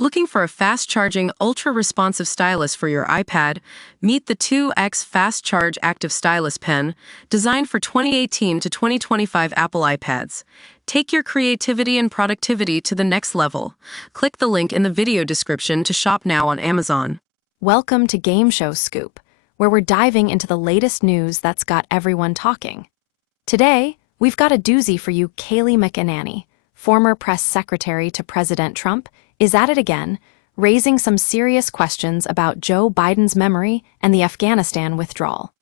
Looking for a fast-charging, ultra-responsive stylus for your iPad? Meet the 2X Fast Charge Active Stylus Pen, designed for 2018 to 2025 Apple iPads. Take your creativity and productivity to the next level. Click the link in the video description to shop now on Amazon. Welcome to Game Show Scoop, where we're diving into the latest news that's got everyone talking. Today, we've got a doozy for you. Kayleigh McEnany, former press secretary to President Trump, is at it again, raising some serious questions about Joe Biden's memory and the Afghanistan withdrawal.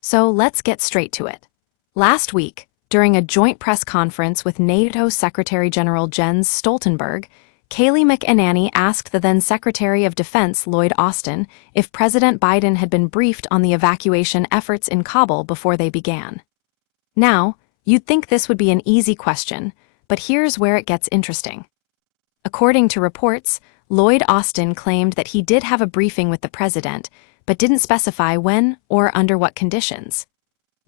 So let's get straight to it. Last week, during a joint press conference with NATO Secretary General Jens Stoltenberg, Kayleigh McEnany asked the then Secretary of Defense Lloyd Austin if President Biden had been briefed on the evacuation efforts in Kabul before they began. Now, you'd think this would be an easy question, but here's where it gets interesting. According to reports, Lloyd Austin claimed that he did have a briefing with the president, but didn't specify when or under what conditions.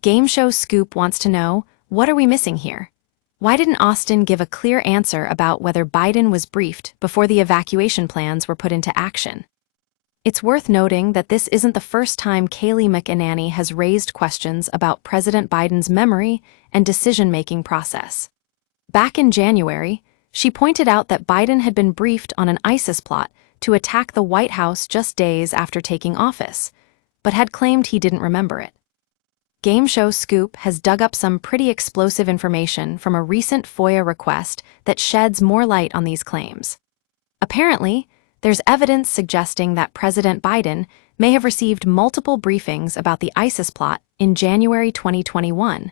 Game Show Scoop wants to know, what are we missing here? Why didn't Austin give a clear answer about whether Biden was briefed before the evacuation plans were put into action? It's worth noting that this isn't the first time Kayleigh McEnany has raised questions about President Biden's memory and decision-making process. Back in January, she pointed out that Biden had been briefed on an ISIS plot to attack the White House just days after taking office, but had claimed he didn't remember it. Game Show Scoop has dug up some pretty explosive information from a recent FOIA request that sheds more light on these claims. Apparently, there's evidence suggesting that President Biden may have received multiple briefings about the ISIS plot in January 2021,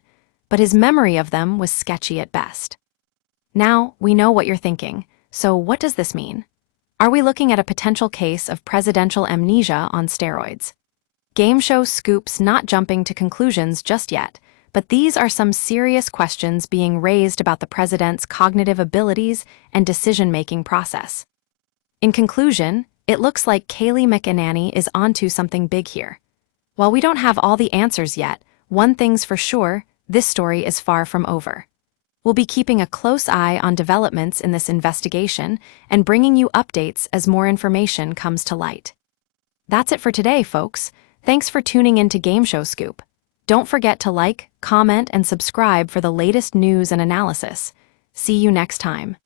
but his memory of them was sketchy at best. Now, we know what you're thinking, so what does this mean? Are we looking at a potential case of presidential amnesia on steroids? Game Show Scoop's not jumping to conclusions just yet, but these are some serious questions being raised about the president's cognitive abilities and decision-making process. In conclusion, it looks like Kayleigh McEnany is onto something big here. While we don't have all the answers yet, one thing's for sure, this story is far from over. We'll be keeping a close eye on developments in this investigation and bringing you updates as more information comes to light. That's it for today, folks. Thanks for tuning in to Game Show Scoop. Don't forget to like, comment, and subscribe for the latest news and analysis. See you next time.